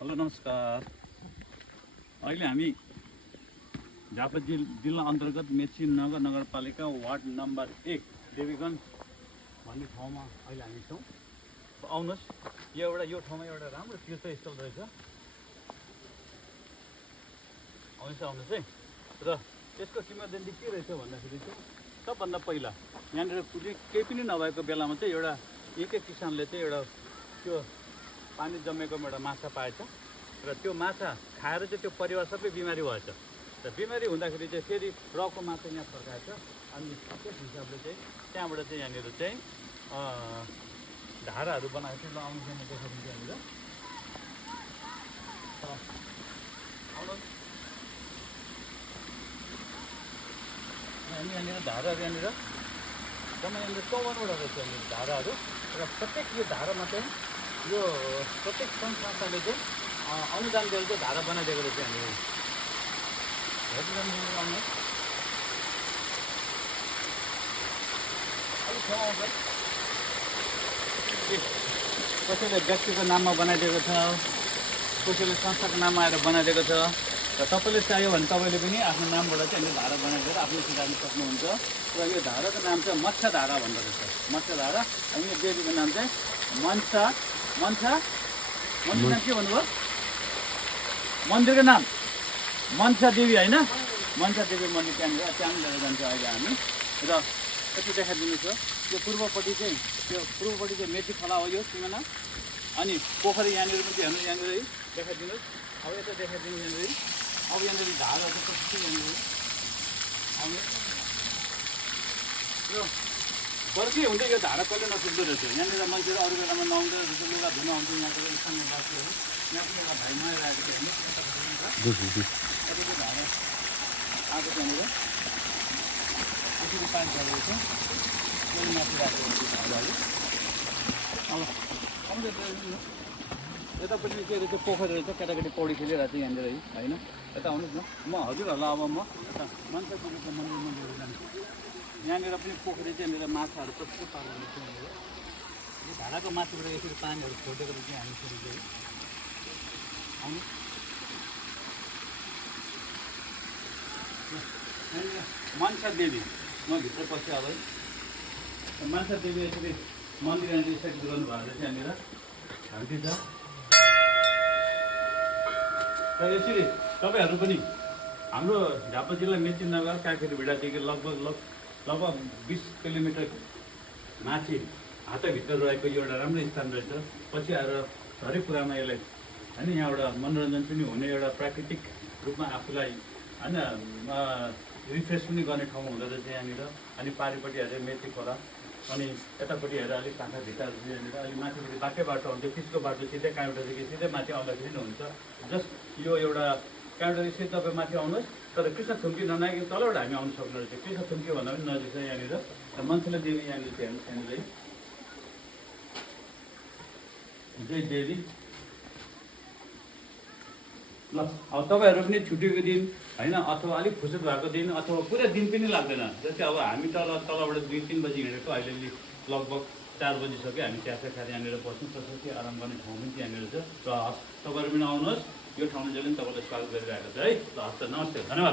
Hello नमस्कार। अहिले हामी झापा जिल्ला अन्तर्गत मेची नगर नगरपालिका वार्ड नम्बर 1 देवीगञ्ज भन्ने ठाउँमा अहिले हामी छौँ। आउनुहोस्, यो ठाउँमा एउटा राम्रो तीर्थस्थल रहेछ। आउनुहोस् है। र यसको किंवदन्ती के रहेछ भन्दाखेरि चाहिँ सबभन्दा पहिला यहाँनिर केही पनि नभएको बेलामा चाहिँ एउटा एकै किसानले चाहिँ एउटा त्यो पानी जमेकोमा एउटा माछा पाएछ र त्यो माछा खाएर चाहिँ त्यो परिवार सबै बिमारी भएछ। र बिमारी हुँदाखेरि चाहिँ फेरि रकको माछा यहाँ फर्काएछ। अनि त्यस हिसाबले चाहिँ त्यहाँबाट चाहिँ यहाँनिर चाहिँ धाराहरू बनाएको थियो। ल आउनु चाहिँ देखाइदिन्छु यहाँनिर। यहाँनिर धाराहरू यहाँनिर जम्मा यहाँनिर 54वटा रहेछ यहाँनिर धाराहरू। र प्रत्येक यो धारामा चाहिँ यो प्रत्येक सङ्घ संस्थाले चाहिँ अनुदान दिएर चाहिँ धारा बनाइदिएको रहेछ यहाँनिर। आउनुहोस्, अलिक ठाउँ आउँछ। कसैले व्यक्तिको नाममा बनाइदिएको छ, कसैले संस्थाको नाममा आएर बनाइदिएको छ। र तपाईँले चाहियो भने तपाईँले पनि आफ्नो नामबाट चाहिँ अहिले धारा बनाइदिएर आफ्नो सिकाउन सक्नुहुन्छ। र यो धाराको नाम चाहिँ मत्स्य धारा भन्दो रहेछ, मत्स्य धारा। अनि यो देवीको नाम चाहिँ मन्सा नाम के भन्नुभयो? मन्दिरको नाम मनसा देवी होइन, मनसा देवी मन्दिर त्यहाँनिर लिएर जान्छ अहिले हामी। र कति देखाइदिनुहोस् हो। यो पूर्वपट्टि चाहिँ मेची खोला हो यो सिमाना। अनि पोखरी यहाँनिर पनि हेर्नु, यहाँनिर देखाइदिनुहोस्। अब यता देखाइदिनु यहाँनिर। अब यहाँनिर धाराहरू कति यहाँनिर आउनु। र बर्खे हुँदै यो धारा कहिले नसुक्दो रहेछ। यहाँनिर मान्छेहरू अरू बेलामा नआउँदो रहेछ, लुगा धुन आउँथ्यो यहाँको स्थानीय वासीहरू। यहाँको एउटा भाइ माएर आएको थियो हेर्नु कतिको धारा आएको त्यहाँनिर यसरी पानी झरेको छ। कोही माथि राखेको हुन्छ धाराहरू। अब आउँदै यतापट्टि के रहेछ, पोखरी रहेछ। केटाकेटी पौडी खेलिरहेको थियो यहाँनिर होइन। यता आउनुहोस् न, म हजुरहरूलाई अब म यता मान्छे पुगेको मन्दिर जान्छु। यहाँनिर पनि पोखरी चाहिँ यहाँनिर माछाहरू कस्तो पार्नु छ यहाँनिर। यो धाराको माथिबाट यसरी पानीहरू छोडेको चाहिँ हामी फेरि चाहिँ आउनु। मनसा देवी म भित्र पस्छु अब। मनसा देवी यसरी मन्दिर यहाँनिर स्थापित गर्नुभएको रहेछ यहाँनिर घन्टी छ। र यसरी तपाईँहरू पनि हाम्रो झापा जिल्ला मेची नगर काँक्रे भिडादेखि लगभग 20 किलोमिटर माथि हातभित्र रहेको यो एउटा राम्रो स्थान रहेछ। पछि आएर हरेक कुरामा यसलाई होइन यहाँबाट मनोरञ्जन पनि हुने, एउटा प्राकृतिक रूपमा आफूलाई होइन रिफ्रेस पनि गर्ने ठाउँ हुँदो रहेछ यहाँनिर। अनि पारिपट्टि हेरेर मेची खोला, अनि यतापट्टि हेरेर अलिक काँखा भित्ताहरू यहाँनिर। अलिक माथिपट्टि बाटै बाटो आउँछ, पिचको बाटो सिधै काँडादेखि सिधै माथि आउँदाखेरि नै हुन्छ। जस्ट यो एउटा काँडादेखि सिधै तपाईँ माथि आउनुहोस्। तर कृष्ण थुम्की ननाइकन तलबाट हामी आउनु सक्नु रहेछ। कृष्ण थुम्की भन्दा पनि नजिक छ यहाँनिर। मनसा देवी यहाँनिर हेर्नुहोस्, यहाँनिर जय देवी। ल अब तपाईँहरू पनि छुट्टीको दिन होइन, अथवा अलिक फुर्सद भएको दिन, अथवा पुरा दिन पनि लाग्दैन। जस्तै अब हामी तलबाट 2-3 बजी हिँडेको, अहिले लगभग 4 बजिसक्यो। हामी चिया खाएर यहाँनिर बस्नु, त्यसपछि आराम गर्ने ठाउँ पनि यहाँनिर छ। र तपाईँहरू पनि आउनुहोस्। यो ठाउँमा जहिले पनि तपाईँलाई स्वागत गरिरहेको छ है। ल हस् त, नमस्ते, धन्यवाद।